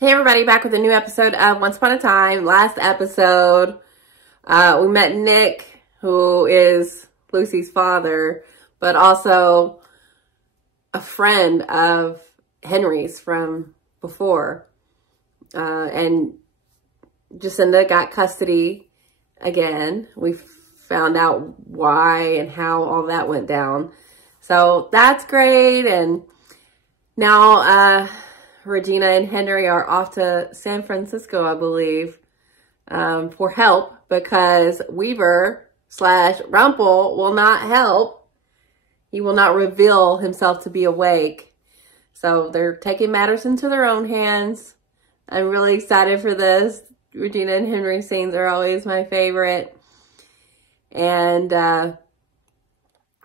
Hey everybody, back with a new episode of Once Upon a Time. Last episode, we met Nick, who is Lucy's father, but also a friend of Henry's from before. And Jacinda got custody again. We found out why and how all that went down. So that's great. And now, Regina and Henry are off to San Francisco, I believe, for help because Weaver/Rumple will not help. He will not reveal himself to be awake. So they're taking matters into their own hands. I'm really excited for this. Regina and Henry scenes are always my favorite. And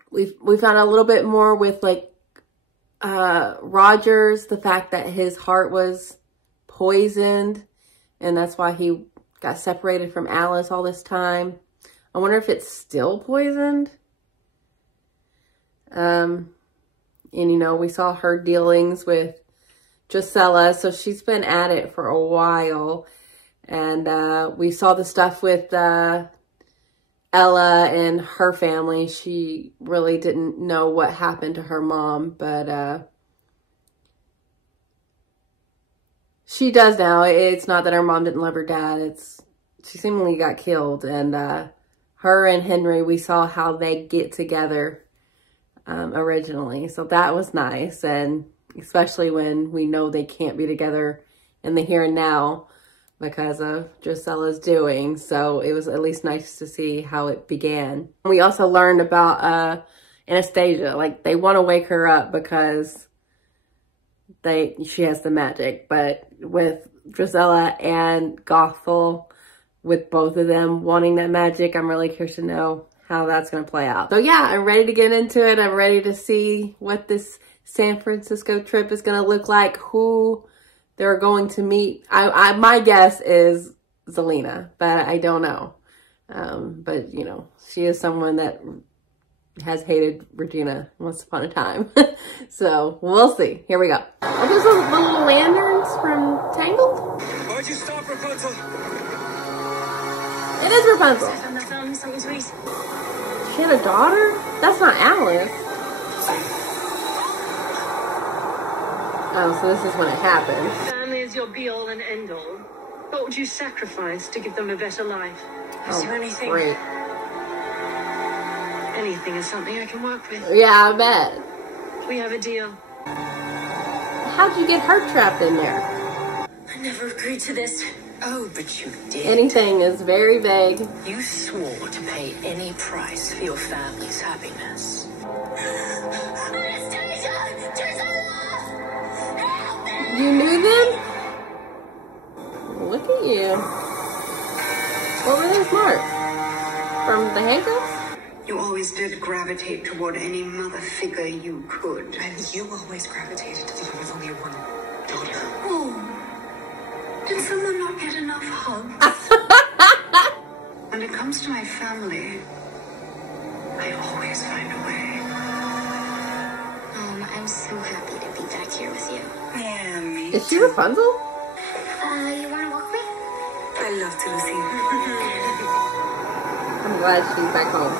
we found out a little bit more with Rogers, the fact that his heart was poisoned and that's why he got separated from Alice all this time. I wonder if it's still poisoned. And you know, we saw her dealings with Drusilla, so she's been at it for a while. And we saw the stuff with Ella and her family. She really didn't know what happened to her mom, but she does now. It's not that her mom didn't love her dad. She seemingly got killed. And her and Henry, we saw how they get together originally. So that was nice. And especially when we know they can't be together in the here and now because of Drusilla's doing. So it was at least nice to see how it began. We also learned about Anastasia. Like, they want to wake her up because she has the magic. But with Drusilla and Gothel, with both of them wanting that magic, I'm really curious to know how that's going to play out. So yeah, I'm ready to get into it. I'm ready to see what this San Francisco trip is going to look like, who they're going to meet. My guess is Zelena, but I don't know. But, you know, she is someone that has hated Regina once upon a time. So we'll see. Here we go. Are those little lanterns from Tangled? Why'd you stop, Rapunzel? It is Rapunzel. She had a daughter? That's not Alice. Oh, so this is when it happened. Family is your be-all and end-all. What would you sacrifice to give them a better life? Is there anything? Great. Anything is something I can work with. Yeah, I bet. We have a deal. How'd you get her trapped in there? I never agreed to this. Oh, but you did. Anything is very vague. You swore to pay any price for your family's happiness. You knew them? Look at you. What were those marks? From the handcuffs? You always did gravitate toward any mother figure you could. And you always gravitated to the love of only one daughter. Oh. Did someone not get enough hugs? When it comes to my family, I always find a way. I'm so happy to be back here with you. Yeah, me. Is she Rapunzel? You want to walk with me? I love to see. I'm glad she's back home.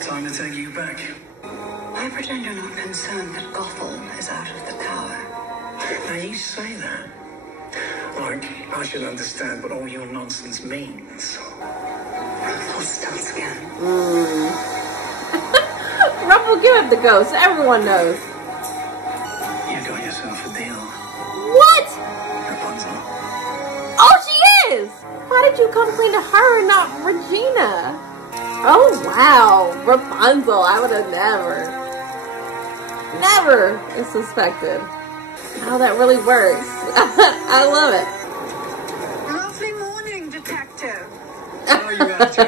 Time to take you back. I pretend you're not concerned that Gothel is out of the tower. Now you say that. Like, I should understand what all your nonsense means. Hostile skin. Rumple, give up the ghost. Everyone knows. You got yourself a deal, What? Rapunzel. Oh, she is! Why did you come clean to her and not Regina? Oh, wow. Rapunzel. I would have never suspected how that really works. I love it. Lovely morning, detective. How are you after?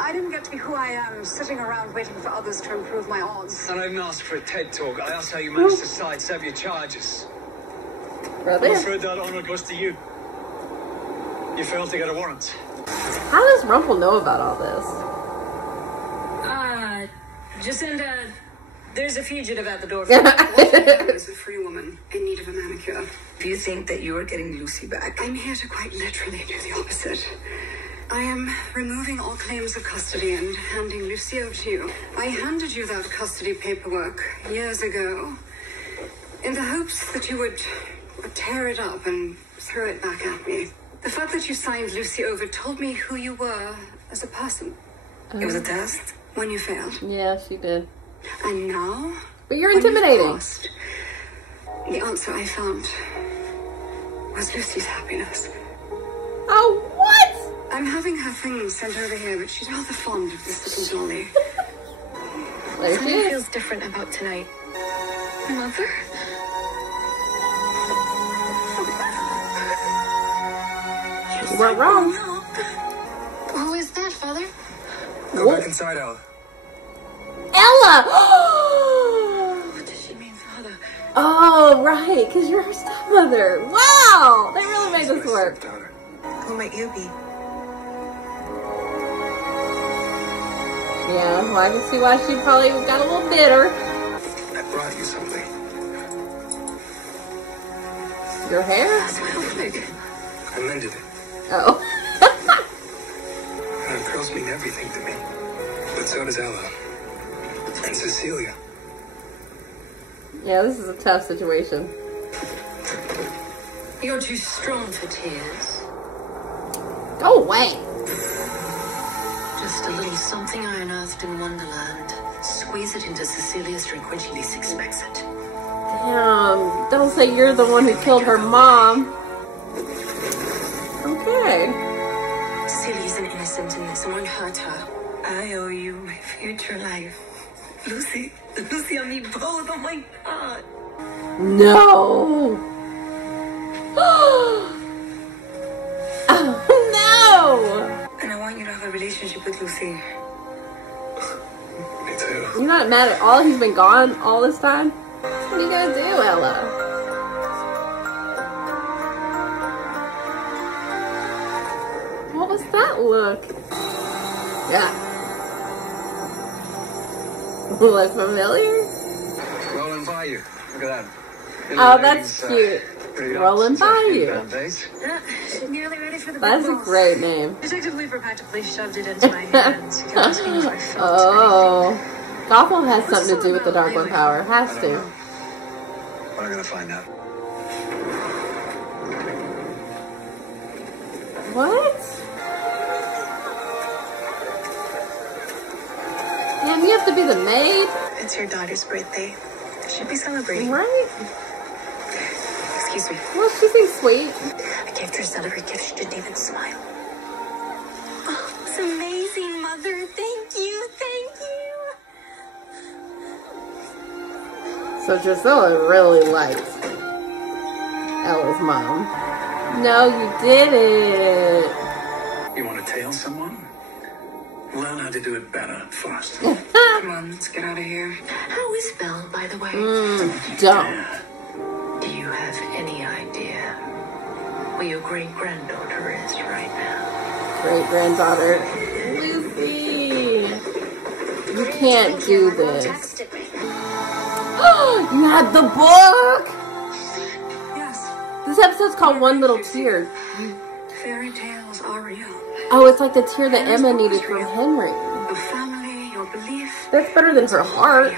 I didn't get to be who I am, sitting around waiting for others to improve my odds. I didn't ask for a TED talk. I asked how you managed to sidestep your charges. Brother. I'm afraid that honor goes to you. You failed to get a warrant. How does Rumple know about all this? Jacinda, There's a fugitive at the door. I was a free woman in need of a manicure. Do you think that you are getting Lucy back? I'm here to quite literally do the opposite. I am removing all claims of custody and handing Lucy over to you. I handed you that custody paperwork years ago in the hopes that you would tear it up and throw it back at me. The fact that you signed Lucy over told me who you were as a person. It was a test. When you failed. Yeah, she did. And now, But you're when you intimidating. passed, the answer I found was Lucy's happiness. Oh, what? I'm having her things sent over here, but she's rather fond of this little dolly. There she Something is. feels different about tonight. Mother? You weren't wrong. Who is that, Father? Go back inside, Ella. Ella! What does she mean, Father? Oh, right, because you're her stepmother. Wow! They really made this work. Stepdaughter. Who might you be? Yeah, well, I can see why she probably got a little bitter. I brought you something. Your hair? That's my old wig. I mended it. Oh. And girls mean everything to me. But so does Ella. And Cecilia. Yeah, this is a tough situation. You're too strong for tears. Go away. Just a little something I unearthed in Wonderland. Squeeze it into Cecilia's drink when she least expects it. Damn, don't say you're the one who killed her mom. Okay. Cecilia's an innocent in this. I won't hurt her. I owe you my future life. Lucy and me both. Oh my God. No. Oh, no. And I want you to have a relationship with Lucy. Me too. You're not mad at all? He's been gone all this time? What are you gonna do, Ella? What was that look? Yeah. Look familiar? Rolling by you. Look at that. Oh, that's cute. Rolling by you. Yeah, she's nearly ready for the That's a big boss. great name. Detective Lever practically shoved it into my hands. He kept asking if I felt Oh. Gotham has something to do with the Darkborn power. Has to. We're gonna find out. What? Damn, you have to be the maid? It's your daughter's birthday. They should be celebrating. Right? Excuse me. Well, she seems sweet. I gave Drusilla her gift. She didn't even smile. Oh, it's amazing, Mother. Thank you, thank you. So Drusilla really likes Ella's mom. No, you didn't. You want to tail someone? Learn how to do it better first. Come on, let's get out of here. How is Belle, by the way? Don't. Do you have any idea where your great-granddaughter is right now? Great-granddaughter. Lucy. You can't do this. Texted me. You had the book! Yes, This episode's called One Little Tear. fairy tales are real. Oh, it's like the tear that Emma needed from Henry. Your family, your belief. That's better than her heart.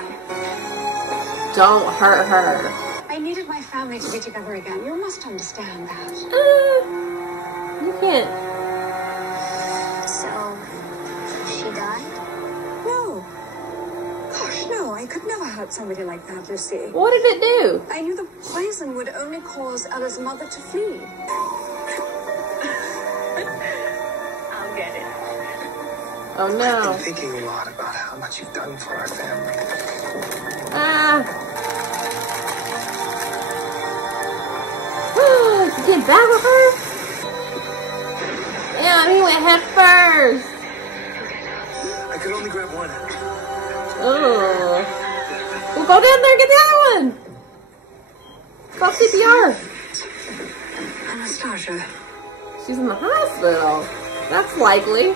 Don't hurt her. I needed my family to be together again. You must understand that. You can't. So, she died? No. Gosh, no. I could never hurt somebody like that, Lucy. What did it do? I knew the poison would only cause Ella's mother to flee. I'll get it. Oh I've no. been thinking a lot about how much you've done for our family. You get back with her? Yeah, he went head first. I could only grab one. Oh. Well, go down there and get the other one. Stop CPR. Anastasia. She's in the hospital. That's likely.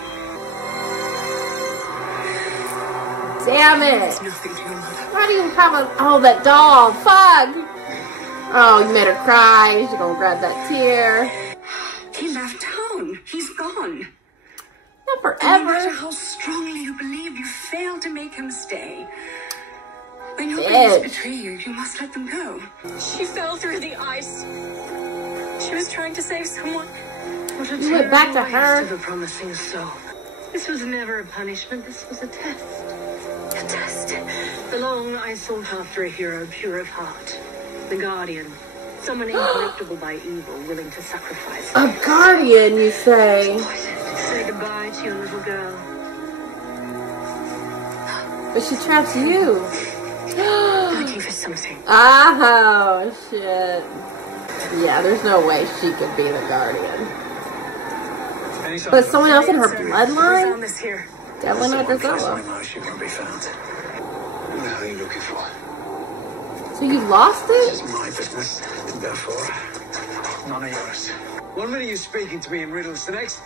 Damn it. It's nothing to your mother. Why do you have a... Oh, that doll. Fuck. Oh, you made her cry. She's gonna grab that tear. He left town. He's gone. Not No matter forever. how strongly you believe, you failed to make him stay. When your Bitch. brothers betray you, you must let them go. She fell through the ice. She was trying to save someone. What a You went back to terrible her. waste of a promising soul. This was never a punishment. This was a test. A test. For long, I sought after a hero pure of heart. The Guardian. Someone incorruptible by evil, willing to sacrifice. A guardian, you say. Say goodbye to your little girl. But she traps you. Looking for something. Oh, shit. Yeah, there's no way she could be the guardian. But someone else in her We bloodline? found this here. Devlin Someone place I Idrisella. know she won't be found. What the hell are you looking for? So you lost This it? is my business, therefore, none of yours. One minute you're speaking to me in riddles, the next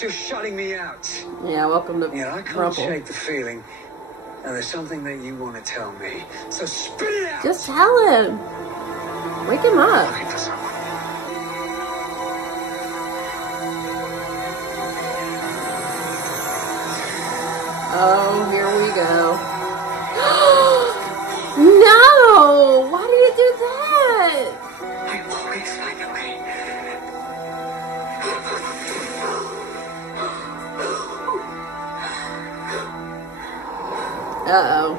you're shutting me out. Yeah, welcome to Yeah, I can't Rumple. shake the feeling. And there's something that you want to tell me. So spit it out! Just tell him. Wake him up. Looking for someone. Oh, here we go. No! Why did you do that? I always find a way. Uh-oh.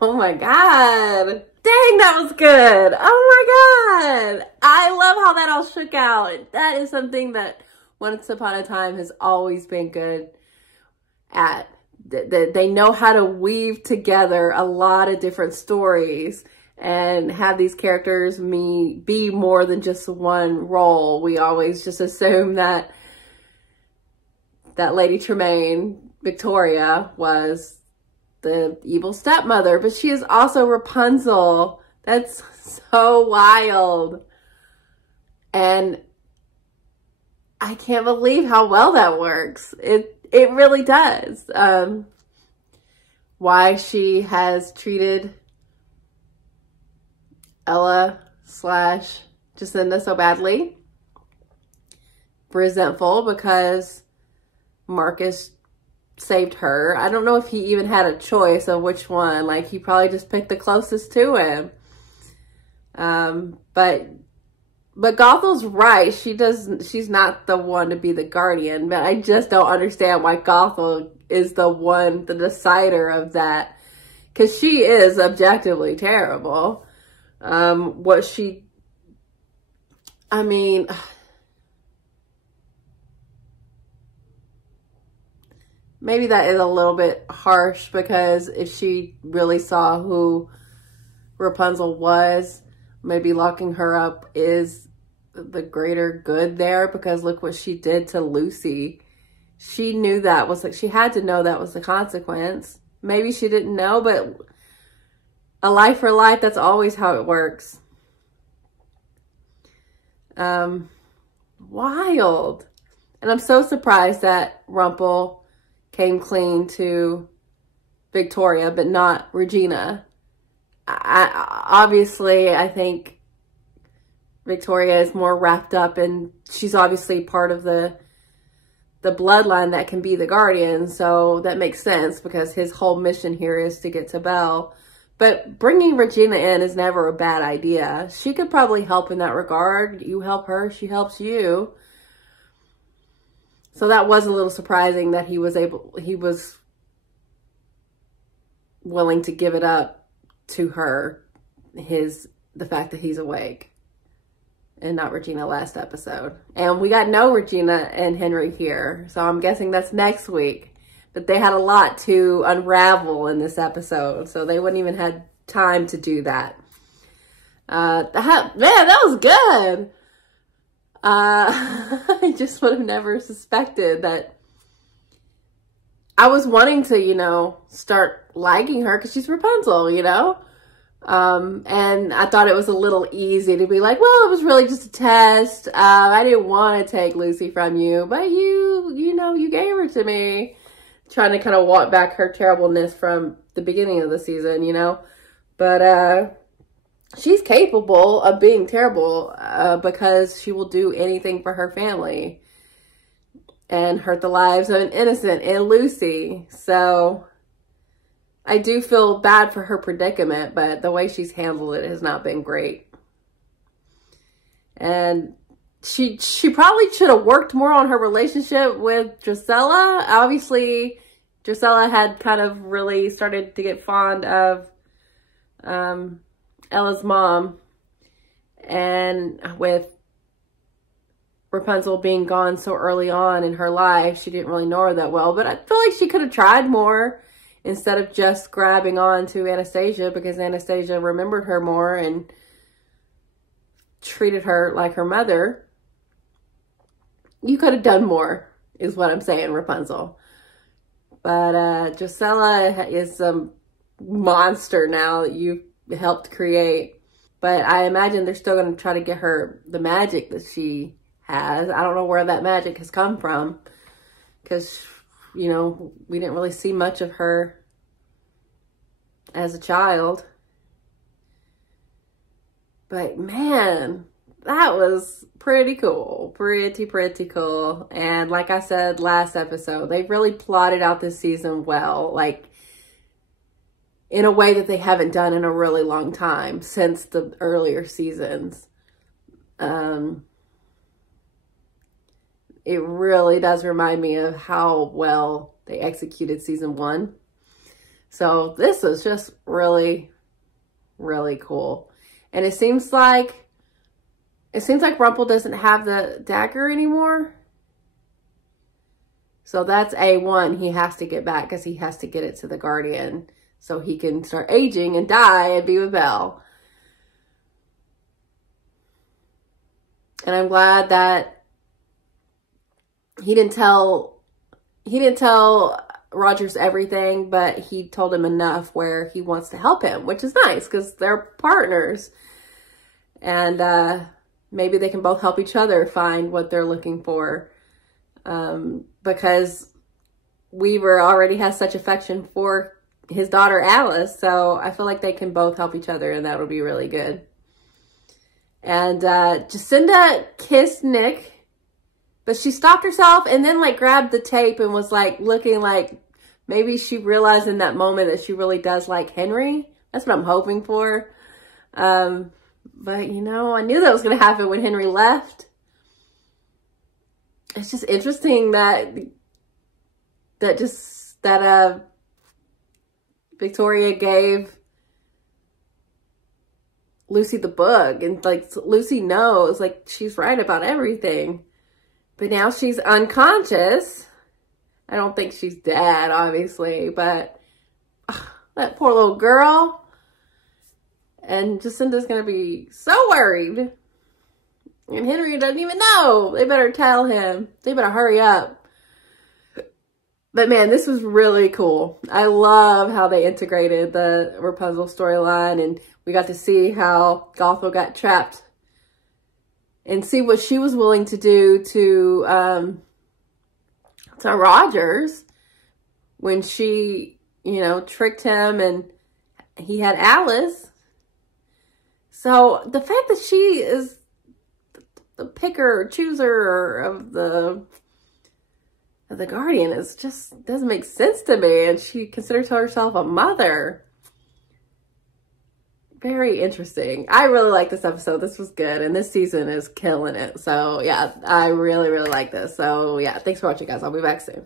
Oh my god. Dang, that was good. Oh my god. I love how that all shook out. That is something that Once Upon a Time has always been good at. They know how to weave together a lot of different stories and have these characters be more than just one role. We always just assume that Lady Tremaine, Victoria, was the evil stepmother, but she is also Rapunzel. That's so wild. And I can't believe how well that works. It really does. Why she has treated Ella / Jacinda so badly. Resentful because Marcus saved her. I don't know if he even had a choice of which one. Like, he probably just picked the closest to him. But Gothel's right. She's not the one to be the guardian, but I just don't understand why Gothel is the decider of that. Because she is objectively terrible. Maybe that is a little bit harsh, because if she really saw who Rapunzel was, maybe locking her up is the greater good there, because look what she did to Lucy. She knew that was she had to know that was the consequence. Maybe she didn't know, but a life for life, that's always how it works. Wild. And I'm so surprised that Rumple came clean to Victoria, but not Regina. Obviously, I think Victoria is more wrapped up, and she's obviously part of the bloodline that can be the guardian. So that makes sense, because his whole mission here is to get to Belle. But bringing Regina in is never a bad idea. She could probably help in that regard. You help her, she helps you. So that was a little surprising that he was willing to give it up to her, the fact that he's awake, and not Regina last episode. And we got no Regina and Henry here, so I'm guessing that's next week. But they had a lot to unravel in this episode, so they wouldn't even have time to do that. Man, that was good. I just would have never suspected that. I was wanting to, start liking her because she's Rapunzel, And I thought it was a little easy to be like, well, it was really just a test. I didn't want to take Lucy from you, but you know, you gave her to me. Trying to kind of walk back her terribleness from the beginning of the season, you know. But she's capable of being terrible because she will do anything for her family and hurt the lives of an innocent and Lucy. So I do feel bad for her predicament, but the way she's handled it has not been great. And she probably should have worked more on her relationship with Drusilla. Obviously, Drusilla had kind of really started to get fond of Ella's mom. And with Rapunzel being gone so early on in her life, she didn't really know her that well. But I feel like she could have tried more instead of just grabbing on to Anastasia, because Anastasia remembered her more and treated her like her mother. You could have done more, is what I'm saying, Rapunzel. But Drusilla is a monster now that you've helped create. But I imagine they're still going to try to get her the magic that she has. I don't know where that magic has come from, because, you know, we didn't really see much of her as a child. But man, that was pretty cool. Pretty cool. And like I said last episode, they really plotted out this season well. Like, in a way that they haven't done in a really long time since the earlier seasons. It really does remind me of how well they executed season 1. So this is just really, really cool. And it seems like Rumple doesn't have the dagger anymore. So that's A1 he has to get back, because he has to get it to the Guardian so he can start aging and die and be with Belle. And I'm glad that he didn't tell Rogers everything, but he told him enough where he wants to help him, which is nice because they're partners. And maybe they can both help each other find what they're looking for. Because Weaver already has such affection for his daughter Alice, so I feel like they can both help each other, and that would be really good. And Jacinda kissed Nick, but she stopped herself and then like grabbed the tape and was like looking like maybe she realized in that moment that she really does like Henry. That's what I'm hoping for. But you know, I knew that was going to happen when Henry left. It's just interesting that Victoria gave Lucy the book, and like Lucy knows like she's right about everything. But now she's unconscious. I don't think she's dead, obviously, but that poor little girl. And Jacinda's going to be so worried. And Henry doesn't even know. They better tell him. They better hurry up. But man, this was really cool. I love how they integrated the Rapunzel storyline, and we got to see how Gothel got trapped and see what she was willing to do to Rogers when she, you know, tricked him and he had Alice. So the fact that she is the picker or chooser of the Guardian is just doesn't make sense to me, and she considers herself a mother. Very interesting. I really like this episode. This was good, and this season is killing it. So yeah, I really, really like this. So yeah, thanks for watching, guys. I'll be back soon.